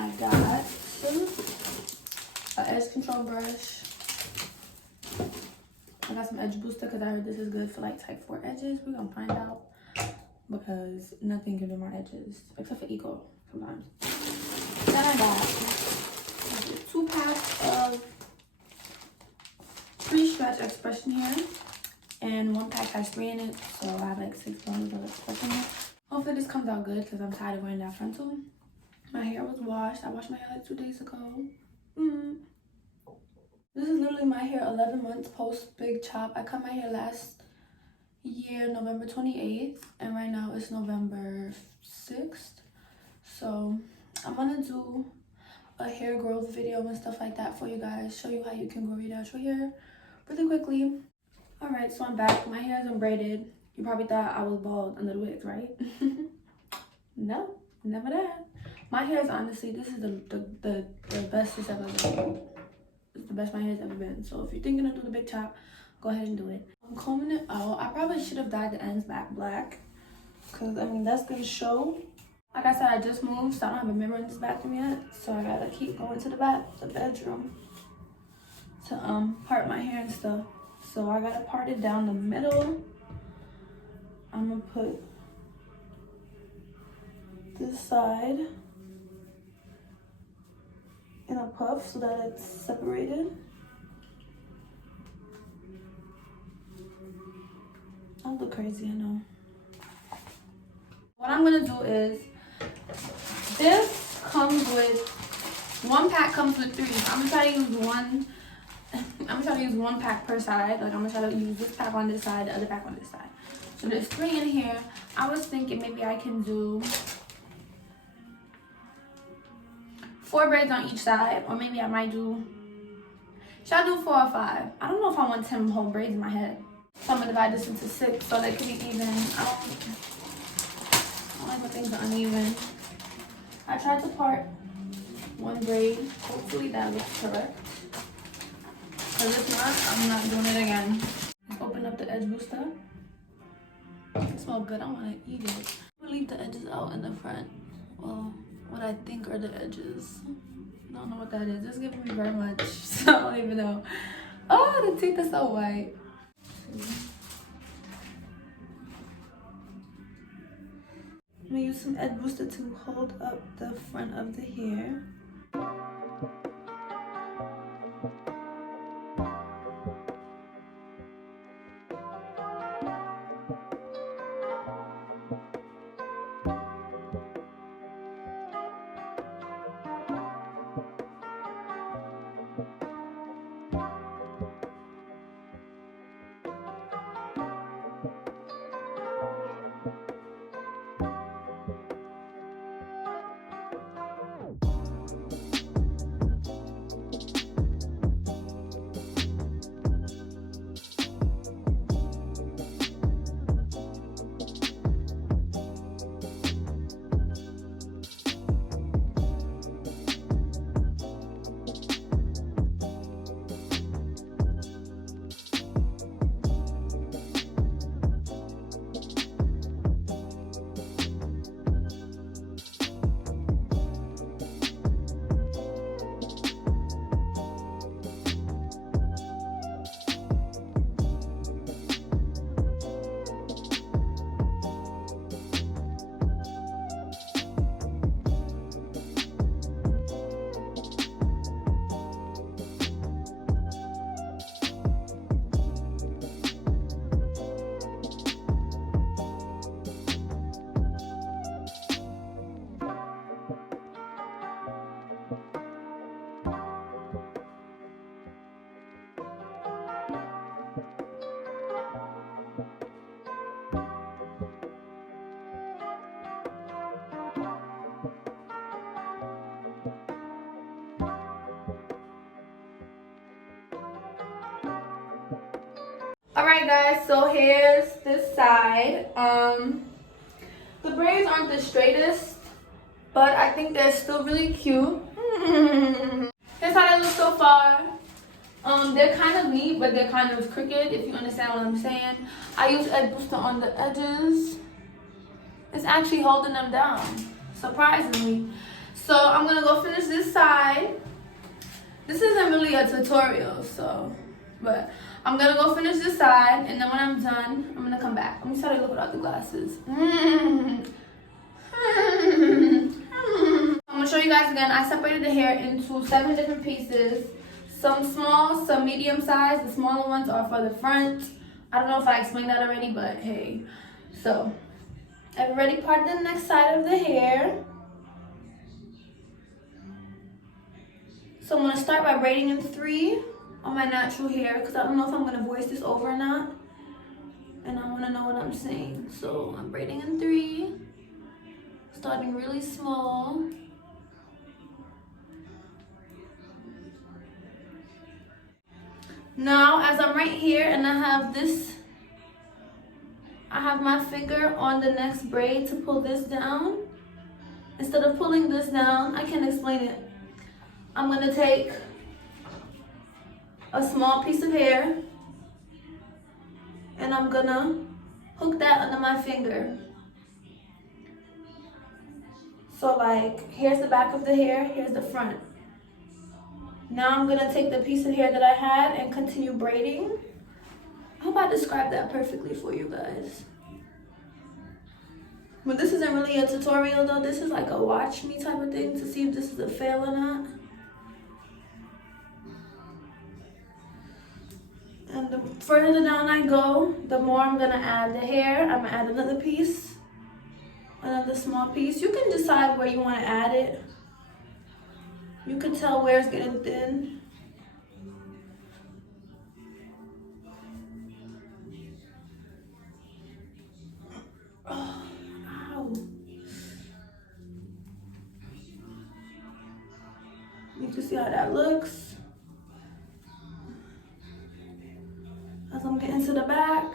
I got an edge control brush. I got some edge booster because I heard this is good for like type 4 edges. We're gonna find out because nothing can do my edges except for eco sometimes. Then I got 2 packs of pre-stretch Xpression Hair, and 1 pack has 3 in it, so I have like 6 bones of Xpression Hair. Hopefully this comes out good because I'm tired of wearing that frontal. My hair was washed. I washed my hair like 2 days ago. This is literally my hair 11 months post big chop. I cut my hair last year, November 28th, and right now it's November 6th. So I'm gonna do a hair growth video and stuff like that for you guys. Show you how you can grow your natural hair really quickly. Alright, so I'm back. My hair is unbraided. You probably thought I was bald under the wigs, right? No, never that. My hair is honestly, this is the best it's ever been. It's the best my hair's ever been. So if you're thinking of doing the big chop, go ahead and do it. I'm combing it out. I probably should have dyed the ends back black, because I mean that's gonna show. Like I said, I just moved, so I don't have a mirror in this bathroom yet. So I gotta keep going to the bedroom to part my hair and stuff. So I gotta part it down the middle. I'm gonna put this side in a puff so that it's separated. I look crazy, I know. What I'm gonna do is, this comes with, 1 pack comes with 3. I'm gonna try to use one. I'm gonna try to use 1 pack per side. Like I'm gonna try to use this pack on this side, the other pack on this side. So there's 3 in here. I was thinking maybe I can do 4 braids on each side, or maybe I might do, should I do 4 or 5? I don't know if I want 10 whole braids in my head. So I'm gonna divide this into 6 so they can be even. I don't like when things are uneven. I tried to part 1 braid. Hopefully that looks correct. Because if not, I'm not doing it again. Let's open up the edge booster. It smells good. I want to eat it. I'm gonna leave the edges out in the front. Well, what I think are the edges. I don't know what that is. It's giving me very much, so I don't even know. Oh, the teeth are so white. I'm gonna use some edge booster to hold up the front of the hair. Alright guys, so here's this side. The braids aren't the straightest, but I think they're still really cute. Here's how they look so far. They're kind of neat, but they're kind of crooked, if you understand what I'm saying. I use edge booster on the edges. It's actually holding them down, surprisingly. So I'm gonna go finish this side. This isn't really a tutorial, so, but I'm gonna go finish this side, and then when I'm done, I'm gonna come back. Let me try to look without the glasses. I'm gonna show you guys again. I separated the hair into 7 different pieces. Some small, some medium size. The smaller ones are for the front. I don't know if I explained that already, but hey. So, I've already parted the next side of the hair. So I'm gonna start by braiding in 3 on my natural hair, because I don't know if I'm gonna voice this over or not. And I wanna know what I'm saying. So I'm braiding in 3, starting really small. Now, as I'm right here and I have this, I have my finger on the next braid to pull this down. Instead of pulling this down, I can't explain it. I'm gonna take a small piece of hair and I'm gonna hook that under my finger. So like, here's the back of the hair, here's the front. Now I'm gonna take the piece of hair that I had and continue braiding. I hope I described that perfectly for you guys. But this isn't really a tutorial though, this is like a watch me type of thing to see if this is a fail or not. And the further down I go, the more I'm gonna add the hair. I'm gonna add another piece, another small piece. You can decide where you wanna add it. You can tell where it's getting thin. Oh, ow. You can see how that looks. As I'm getting to the back,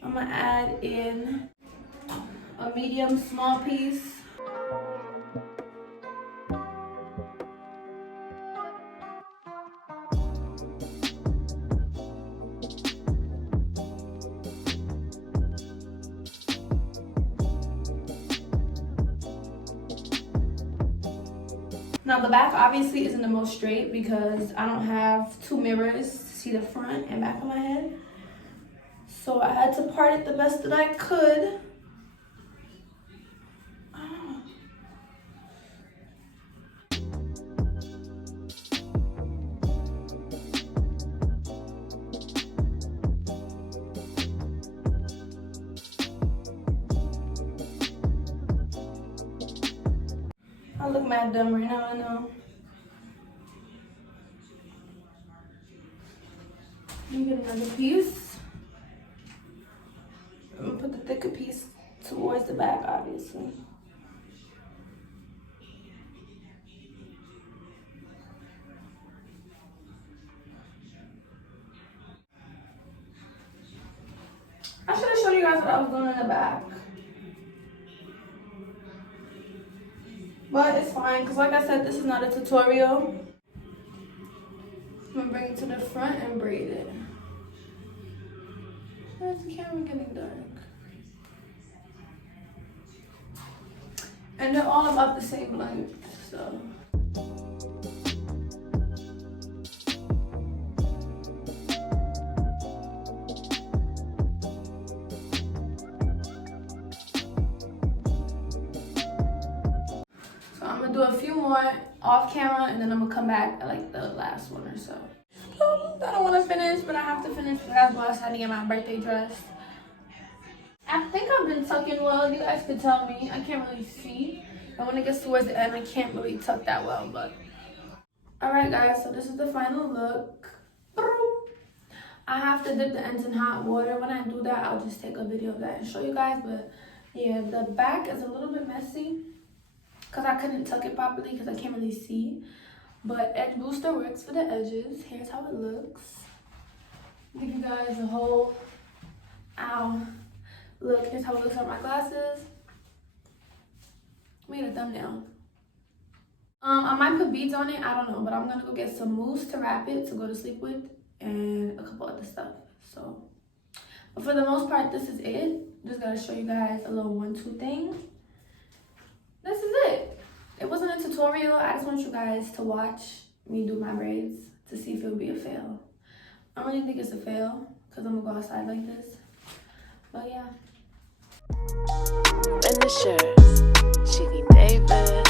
I'm gonna add in a medium small piece. Now the back obviously isn't the most straight because I don't have 2 mirrors to see the front and back of my head. So I had to part it the best that I could. I look mad dumb right now, I know. Let me get another piece. I'm gonna put the thicker piece towards the back, obviously. I should have showed you guys what I was doing in the back. But it's fine, because like I said, this is not a tutorial. I'm gonna bring it to the front and braid it. Where's the camera getting dark? And they're all about the same length, so. So I'm gonna do a few more off camera and then I'm gonna come back at like the last one or so. I don't want to finish, but I have to finish because I was had to get my birthday dress. I think I've been tucking well. You guys can tell me. I can't really see. And when it gets towards the end, I can't really tuck that well, but. Alright guys, so this is the final look. I have to dip the ends in hot water. When I do that, I'll just take a video of that and show you guys. But yeah, the back is a little bit messy because I couldn't tuck it properly because I can't really see. But edge booster works for the edges. Here's how it looks. Give you guys a whole, ow, look. Here's how it looks on my glasses. Made a thumbnail. I might put beads on it. I don't know, but I'm gonna go get some mousse to wrap it to go to sleep with, and a couple other stuff. So, but for the most part, this is it. Just gotta show you guys a little 1-2 thing. this is it. It wasn't a tutorial. I just want you guys to watch me do my braids to see if it would be a fail. I don't really think it's a fail because I'm gonna go outside like this. But yeah. Finisher, Chicky Davis.